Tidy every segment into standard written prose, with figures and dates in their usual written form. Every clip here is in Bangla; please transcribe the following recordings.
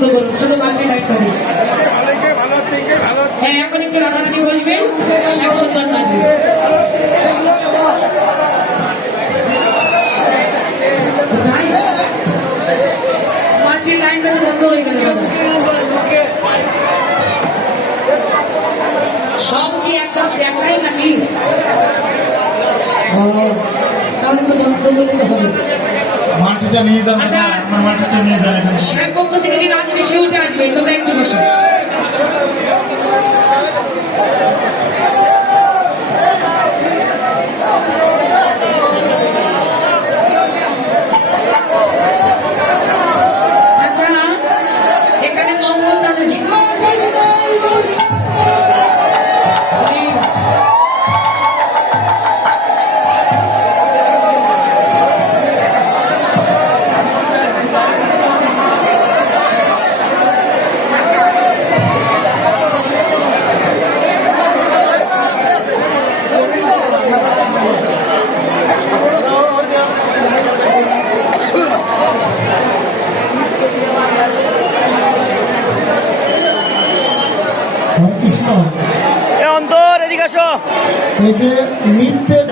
বন্ধ করুন, শুধু মাঝে লাইট করুন। হ্যাঁ, এখন একটু রাধারানী বসবেন, শ্যাম সুন্দর নাচবে। মাঝে লাইনটা বন্ধ হয়ে গেল। সব কি একটা একটাই নাকি? তাহলে তো বন্ধ বলতে হবে। মাটিটা নিয়ে যাবে। আচ্ছা, আমার মাটিটা নিয়ে যাবে। শ্যাম পক্ষ থেকে যে নাচবে সে উঠে আসবে, তোমরা একটু বসো। আচ্ছা, এখানে মঙ্গল দাদাজি এই যে নৃত্যের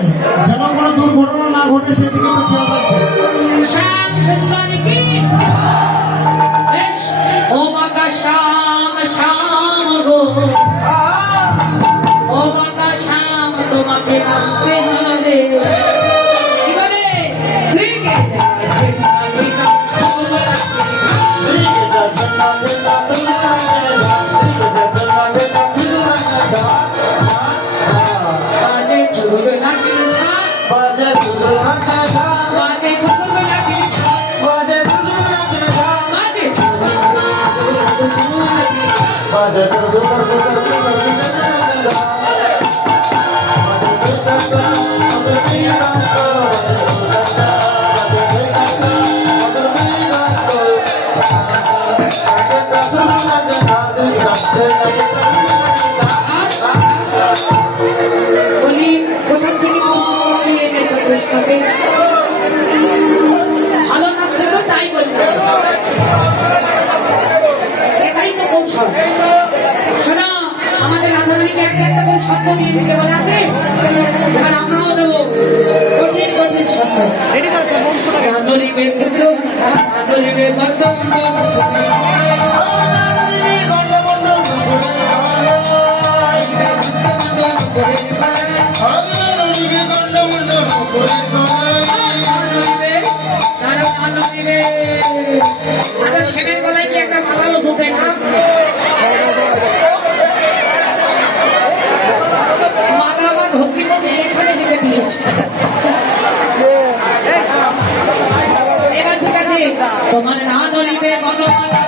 যেন কোনো দুর্ঘটনা না ঘটে সেদিকে তো খেয়াল রাখবে। শ্যাম সুন্দর কি ও বাঁকা শ্যাম শ্যাম গো, ও বাঁকা শ্যাম তোমাকে নাচতে হবে। কি বলে? বলি কোথা থেকে প্রশিক্ষণ দিয়ে এনেছো কৃষ্ণকে? ভালো নাচছে তো তাই বললাম, এটাই তো কৌশল। শোনো, আমাদের রাধারানীকে একটা একটা করে শব্দ দিয়েছিল, বলে আছে, এবার আমরাও দেবো কঠিন কঠিন শব্দ। রাধলিবে ক্ষেত্র, রাধলিবে গর্দমণ্ড, সেনের গলায় কি একটা ভালো ঝুঁকে না? মাথা আমার ভক্তি মধ্যে এখানে দিতে দিয়েছে। এবার ঠিক আছে, তোমার না ধরিবে বনমালা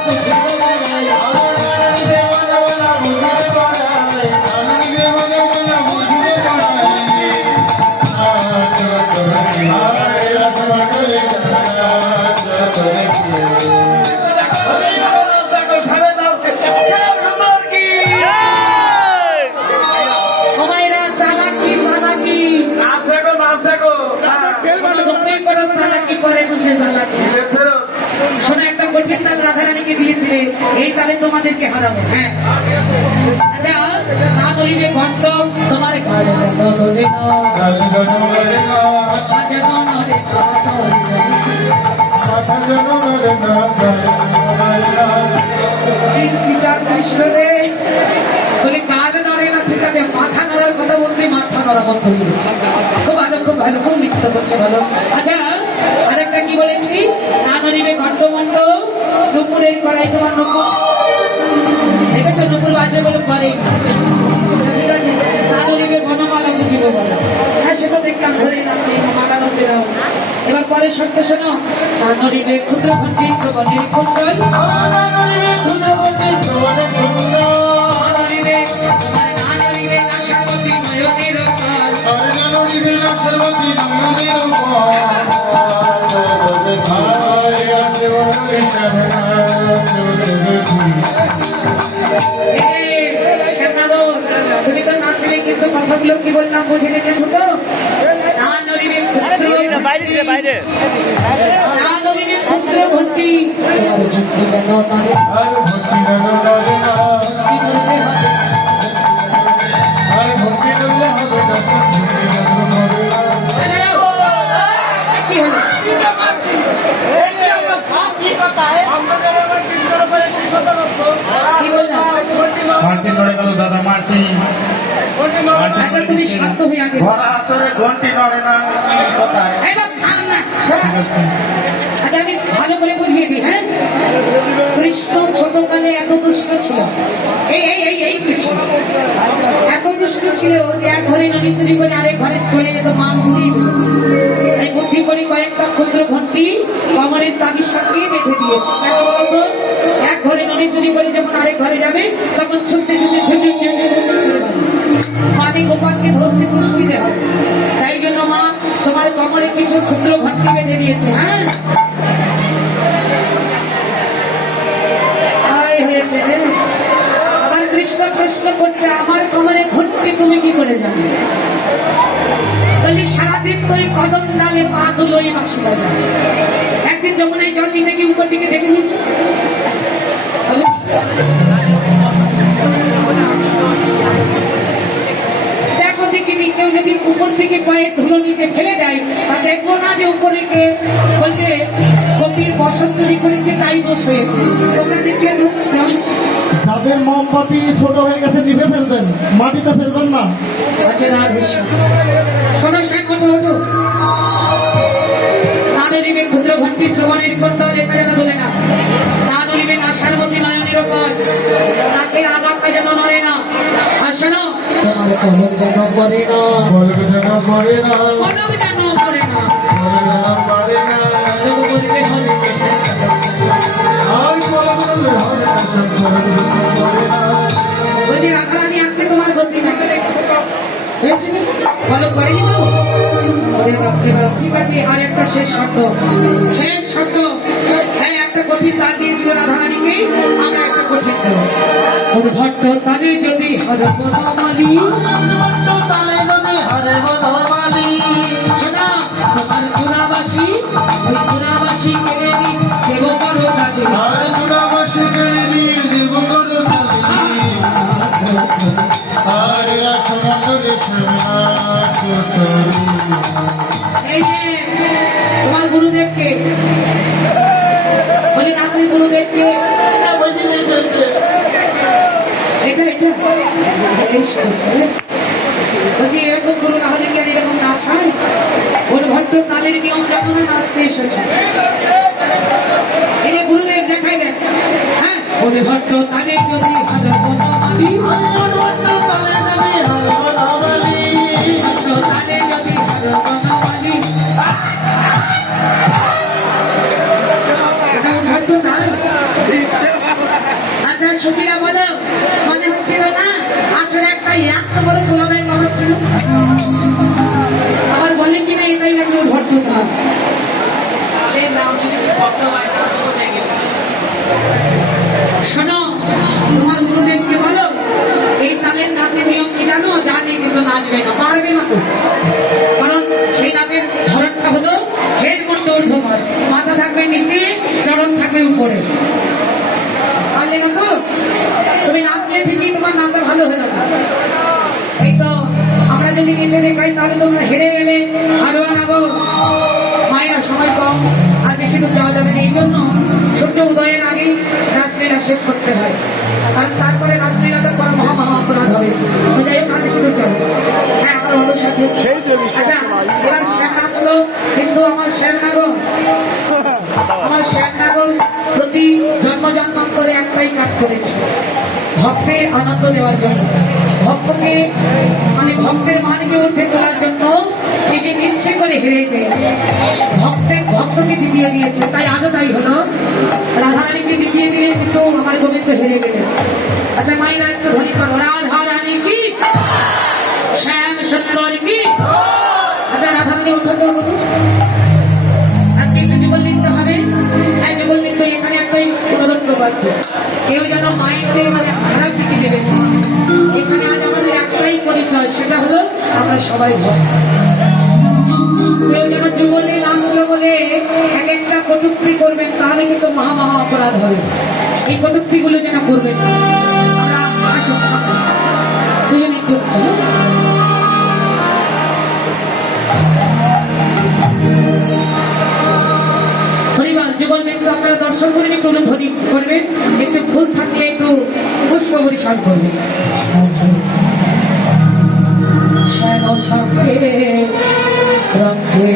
রাধারানীকে দিয়েছিলে, এই তালে তোমাদেরকে হারাবো। হ্যাঁ, আচ্ছা, না বলিবে ঘন্ট তোমার বলি কাল নড়ে না। ঠিক আছে, মাথা নড়ার কথা বলতে মাথা নড়া বন্ধ হয়ে গেছে। খুব ভালো, খুব ভালো, খুব নৃত্য করছে ভালো। আচ্ছা, আরেকটা কি বলেছি? না নড়িবে ঘন্টমন্ড, দুপুরের কড়াই তোমার নুপুর। দেখেছো নুপুর বাজবে বলে পরেই না। ঠিক আছে, না নড়িবে বনমালা বুঝিব বলো। হ্যাঁ, সে তো দেখলাম ধরেই নাচলে মালা নড়তে দাও। এবার পরে শব্দ শোনো, না নড়িবে ক্ষুদ্র ঘন্টি শ্রবণের কুণ্ডল, ক্ষুদ্র ঘন্টি শ্রবণের কুণ্ডল, না নড়িবে নাশাবতী নয়নের পার, না নড়িবে নাশাবতী নয়নের পার। তুমি তো নাচলে, কিন্তু কথাগুলো কি বললাম বুঝে গেছো তো? না নড়িবে ক্ষুদ্র, না নড়িবে ক্ষুদ্র ঘন্টি ভক্তি যেন নরে আর ভক্তি যেন নরে না, ভক্তি করলে হবে আর ভক্তি করলে হবে না, ভক্তি যেন নরে না। কি হলো কি বললাম মাটি নড়ে গেল দাদা, মাটি আচ্ছা তুমি শান্ত হয়ে আগে ঘোড়া আসরে ঘন্টি নড়ে না, কোথায়? এবার খান না ঠিক আছে। আচ্ছা আমি ভালো করে বুঝিয়ে দিই হ্যাঁ কৃষ্ণ ছোটকালে এত দুষ্ট ছিল এই কৃষ্ণ এত দুষ্ট ছিল যে এক ঘরে নদী চুরি করে আরেক ঘরে চলে যেত মা মুড়ি তাই বুদ্ধি করে কয়েকটা ক্ষুদ্র ঘন্টি কমরের তাগির সাথে বেঁধে দিয়েছে কেন বলতো এক ঘরে নদী চুরি করে যখন আরেক ঘরে যাবে তখন ছুটতে ছুটতে ছুটে মানে গোপালকে ধরতে খুব সুবিধে হয় তাই জন্য মা তোমার কমরে কিছু ক্ষুদ্র ঘন্টি বেঁধে দিয়েছে হ্যাঁ হয়েছে রে আবার কৃষ্ণ প্রশ্ন করছে আমার কমরে ঘন্টি তুমি কি করে জানো বলি সারাদিন তুই কদম ডালে পা দুলোই বাসি বাজা একদিন যমুনায় জল দিতে গিয়ে উপর দিকে দেখে নিয়েছে দেখো দেখিনি কেউ যদি উপর থেকে পায়ের ধুলো নিচে ফেলে দেয় তা দেখবো না যে উপরে কে বলছে কপির বসত চুরি করেছে তাই দোষ হয়েছে তোমরা দেখলে দোষ নয় যাদের মোমবাতি ছোট হয়ে গেছে নিভে ফেলবেন, মাটিতে ফেলবেন না। আচ্ছা না শোনো শেখ কথা ওঠো নানরিবে ক্ষুদ্র ঘন্টি শ্রবণের করতে লেখা যেন বলে না নানরিবে আশার মধ্যে নয়নের ওপর নাকের আগারটা যেন নড়ে না আর শোনো তোমার কলক যেন পড়ে না বলবে যেন করে না, কলক যেন পড়ে না বলবে যেন করে না, কলক বললে হবে আর বলবে হবে না, সব বলবে করে না। বলছি রাখারানি আজকে তোমার গতি না হয়েছে না ফলো করেনি তো ওরে বাপরে বাপ ঠিক আছে আর একটা শেষ শর্ত হ্যাঁ একটা কঠিন তাল দিয়েছিল রাধারানীকে আমরা একটা কঠিন দেবো ওর ভট্ট তালে যদি হর বনমালী শোনা তোমার চুরাবাসী ওই চুরাবাসী কেড়ে নি দেব করো তাকে আর চূড়াবাসী কেড়ে নিয়ে দেব করো তালি, আর রাসমণ্ডলে সমাজ তরু। এই যে তোমার গুরুদেবকে বলে নাচের গুরুদেবকে এটা বেশ বলছে বলছি এরকম গুরু না হলে কি আর এরকম নাচ হয় ওর ভট্ট তালের নিয়ম জানো না নাচতে এসেছে এই যে গুরুদেব দেখাই দেন হ্যাঁ ওর ভট্ট তালে যদি হাজার বনমালী ভট্ট তালে যদি হাজার বনমালী এটা ওর ভট্ট তাল আচ্ছা সখীরা বলো মনে হচ্ছিল না আসলে একটা এত বড় গোলাপের মনে ছিল আবার বলে কিনা এটাই নাকি ওর ভট্ট তাল শোনো তোমার গুরুদেবকে বলো এই তালের নাচের নিয়ম কি জানো জানি কিন্তু নাচবে না পারবে না তো কারণ সেই নাচের ধরনটা হলো হেড মুন্ড ঊর্ধ্বমুখ মাথা থাকবে নিচে চরণ থাকবে উপরে পারলে না তো তুমি নাচলে ঠিকই তোমার নাচা ভালো হলো না এই তো আমরা যদি নিচে দেখাই তাহলে তোমরা হেরে গেলে হারোয়া নাগো মায়েরা সময় কম আর বেশি দূর যাওয়া যাবে না এই জন্য সূর্য উদয়ের আগে রাসলীলা শেষ করতে হয় কারণ তারপরে রাসলীলাটা করা মহা অপরাধ হবে তো যাই হোক আর বেশি দূর যাবো হ্যাঁ আমার অলস আছে আচ্ছা এবার শ্যাম নাচলো কিন্তু আমার শ্যাম নাগর প্রতি জন্মান্তরে একটাই কাজ করেছে ভক্তের আনন্দ দেওয়ার জন্য ভক্তকে মানে ভক্তের মানকে উঠে তোলার জন্য নিজে ইচ্ছে করে হেরে যায় ভক্তকে জিতিয়ে দিয়েছে তাই আজও তাই হলো রাধারানীকে জিতিয়ে দিলে কিন্তু আমার গোবিন্দ হেরে গেলেন আচ্ছা মাইরা একটু ধ্বনি করো রাধারানী কি শ্যাম সুন্দর কি আচ্ছা রাধারানী উঠে করবো আজকে একটু জীবন লিখতে হবে হ্যাঁ জীবন লিখতে এখানে একটাই অনুরোধ বাঁচবে কেউ যেন মাইন্ডে মানে খারাপ দিকে দেবে এখানে আজ আমাদের একটাই পরিচয় সেটা হলো আমরা সবাই ভক্ত কেউ যেন যুবলী নাচলো বলে এক একটা কটূক্তি করবেন, তাহলে কিন্তু মহা মহা অপরাধ হবে। এই কটূক্তিগুলো যেন করবেন না। আমরা আসুন সামনে দুজনেই চলছে। হরিবল যুগল কিন্তু আপনারা দর্শন করেন, একটু অনুধ্বনি করবেন, একটু ভুল থাকলে একটু পুষ্প পরিশান করবেন। শ্যাম সঙ্গে রঙ্গে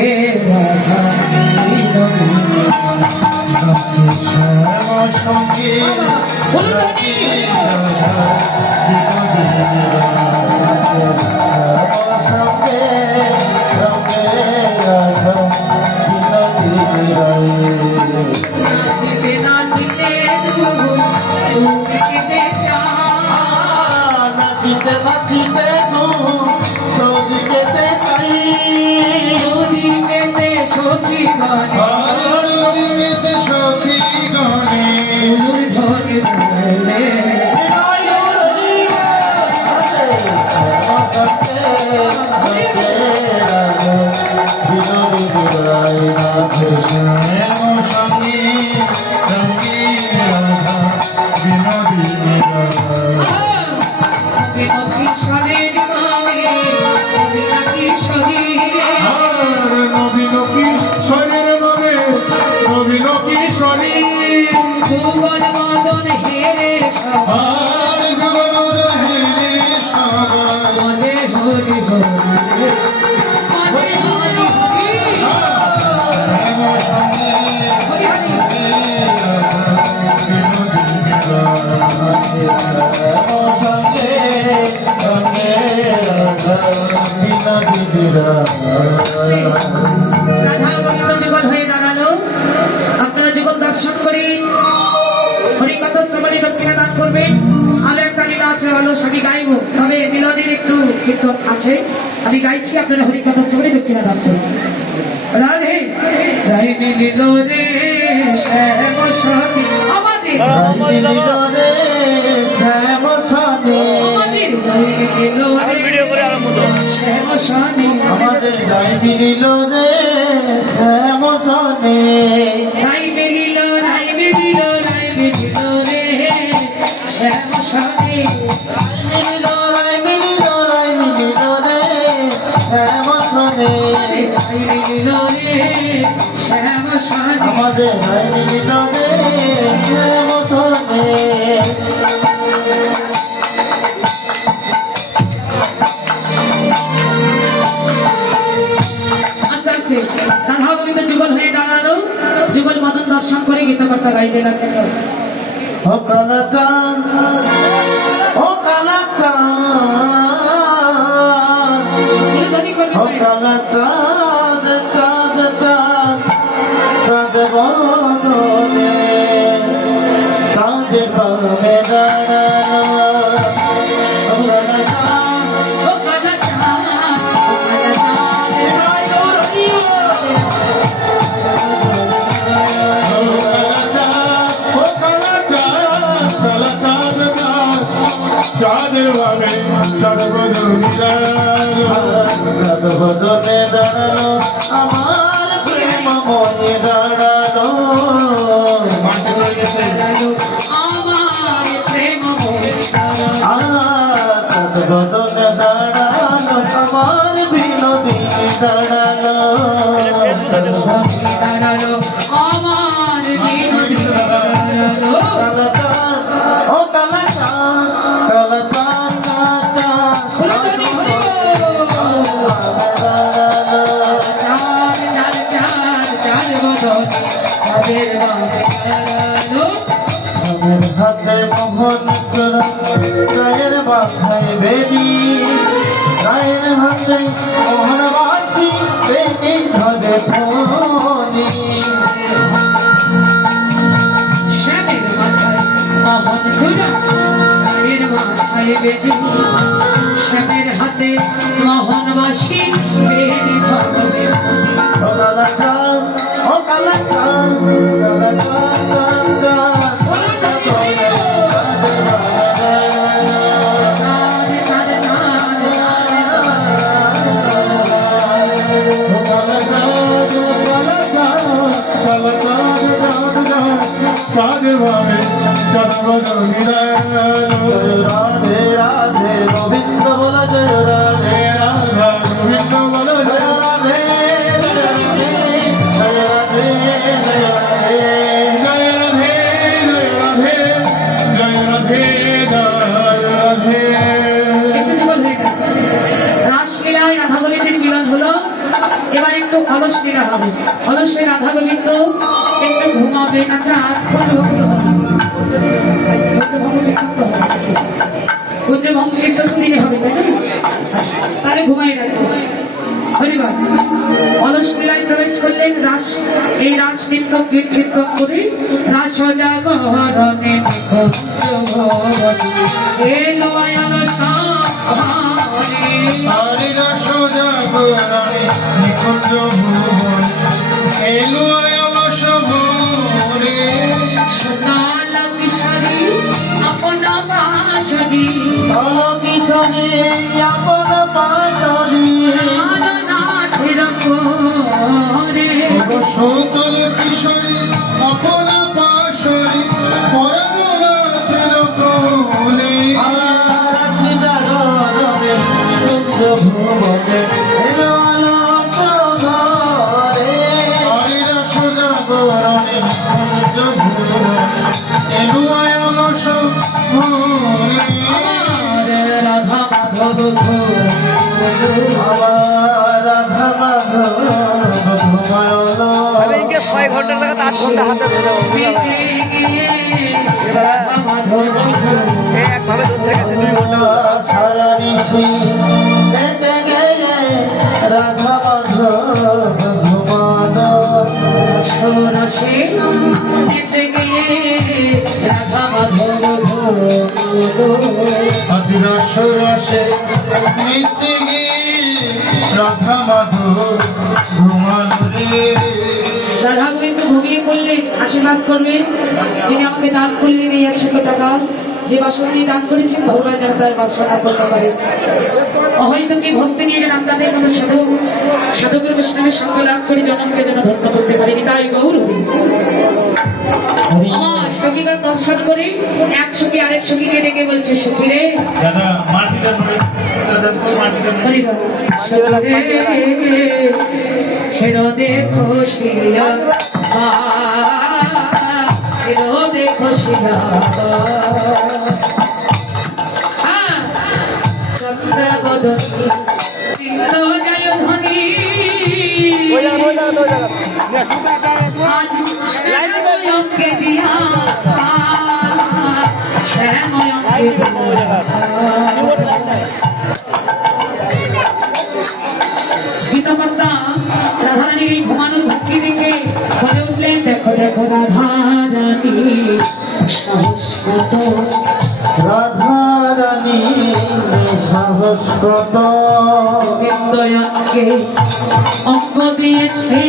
রাধা নাচিতে নাচিতে চুলতে কেটে চা, নাচিতে নাচিতে নদী কেটে চাই, নদী কেটে সখী গানে নদীতে সখী গণে ধরে ধরে যুগল মদন হেরে সবাই মনে হরি হরি মনে হরি রাধা গোবিন্দ যুগল হয়ে দাঁড়ালো। আপনারা যুগল দর্শন করে হরিকথা শ্রবণে দক্ষিণা দান করবেন। আরো একটা লীলা আছে, হলো আমি গাইবো, তবে মিলনের একটু কীর্তন আছে, আমি গাইছি, আপনারা হরিকথা শ্রবণে দক্ষিণা দান করবেন। রাধে রাই মিলিল রে শ্যাম সখী আমাদের, আমাদের রাই মিলিল রে শ্যাম সখী, রাই মিলিল রে শ্যাম সনে, রাই মিলিল রাই মিলিল রাই মিলিল রে শ্যাম সখী, রাই মিলিল রে শ্যাম সনে, রাই মিলিল রে শ্যাম সখী। আমাদের রাই মিলিল রে শ্যাম সনে। আস্তে আস্তে রাধা গোবিন্দ যুগল হয়ে দাঁড়ালো। যুগল মদন দর্শন করে গীতকর্তা গাইতে লাগলেন। ও কালা চাঁদ, ও কালা চাঁদ, ধ্বনি করবেন ও ভাই। কালা চাঁদ, চাঁদ চাঁদ, চাঁদ বদনে, চাঁদ পাবে দাঁড়ানো। ও কালা চাঁদ, ও কালা চাঁদ, ও কালা চাঁদ, চাঁদের ভাবে চাঁদ চাঁদ বদনে দাঁড়ানো, আমার প্রেম মনে দাঁড়ানো। আমার প্রেম মোহে দাঁড়ালো। চাঁদ বদনে দাঁড়ানো, আমার বিনোদী দাঁড়ানো। দাঁড়ালো আমার বিনোদী দাঁড়ালো। কালা চাঁদ, ও কালা চাঁদ, কালা চাঁদ, চাঁদ চাঁদ, হরি হরি বল। দাঁড়ানো। চাঁদ চাঁদ চাঁদ চাঁদ বদনে চাঁদের বাঁধে দাঁড়ালো। আমার হাতে মোহন গায়ের বাসায় বেরি, গায়ের হাতে মোহন বাসি বেরি ধরে ফোনি। শ্যামের মাথায় মোহন চূড়া, গায়ের মাথায় বেদি, শ্যামের হাতে মোহন বাসি বেদি ধরবে। ও কালা চাঁদ, ও কালা চাঁদ, কালা চাঁদ, চাঁদ চাঁদ, চাঁদ চাঁদ চাঁদ চাঁদ ও কালা চাঁদ, রাধে রাধে গোবিন্দ বল জয় রাধে রাধে গোবিন্দ বল জয় রাধে জয় রাধে জয় রাধে একটু যুগল হয়ে গেল। রাসলীলায় রাধা গোবিন্দের মিলন হলো, এবার একটু অলস লীলা হবে। অলসে রাধা গোবিন্দ একটু ঘুমাবে। আচ্ছা কুঞ্জভঙ্গ হবে, কুঞ্জভঙ্গ কিন্তু একটু দিনে হবে, তাই না? আচ্ছা তাহলে ঘুমাই রাখবো। হরিবার অলস লীলায় প্রবেশ করলেন। রাস এই রাস নৃত্য কীর্তন করে রাস জাগরণে এলো অলস হরি রস জাগরণে নিকুঞ্জ ভুবন এলো অলস ভোরে সোনালা কিশোরী আপনা বাসনী কিশোরী আপন পাচরি নাথের করে সৌতল কিশোরী আপন পাশরি পরগনাথের কোলে রাশি জাগরণে কুঞ্জ ভুবনে এলো আলোক ঘরে। হরি রস জাগরণে নিকুঞ্জ ভুবন এলো অলস ভোরে আমার রাধা মাধব আমার রাধা মাধব ঘুমায়ল। 6 ঘন্টা টাকা 8 ঘন্টা হাতে ধরে বেঁচে গিয়ে রাধা মাধব একভাবে দূর থেকে 2 ঘন্টা সারা নিশি বেঁচে গেলে রাধা মাধব ঘুমানো। সরসে বেঁচে গিয়ে রাধা মাধব আজ রস রসে নিচে গিয়ে রাধা মাধব ঘুমানো রে রাধা গোবিন্দ ঘুমিয়ে পড়লেন। আশীর্বাদ করবেন যিনি আমাকে দান করলেন এই 100 টাকা। যে বাসনা দিয়ে দান করেছেন ভগবান যেন তার বাসনা করতে পারে। হয়তো কি ভক্তি নিয়ে যেন আপনাদের মতো সাধকের বৈষ্ণবের সঙ্গ লাভ করে জনমকে যেন ধন্য করতে পারেনি, তাই গৌর হরি। আমার সখীগণ দর্শন করে এক সখী আরেক সখীকে ডেকে বলছে, সখী রে দাদা মাটিটা মাটিটা হরিবল হেরো দেখো শিয়া হেরো দেখো শিয়া চন্দ্রবদন চিন্ত জয় ধ্বনি আজ শ্যাময়কে দিয়া শ্যাময়কে গীতকর্তা রাধারানীর এই ঘুমানোর ভক্তি দেখে বলে উঠলেন, দেখো দেখো রাধারানী সাহস কত, রাধা রানী সাহস কত। গোবিন্দয়নকে অঙ্গ দিয়েছে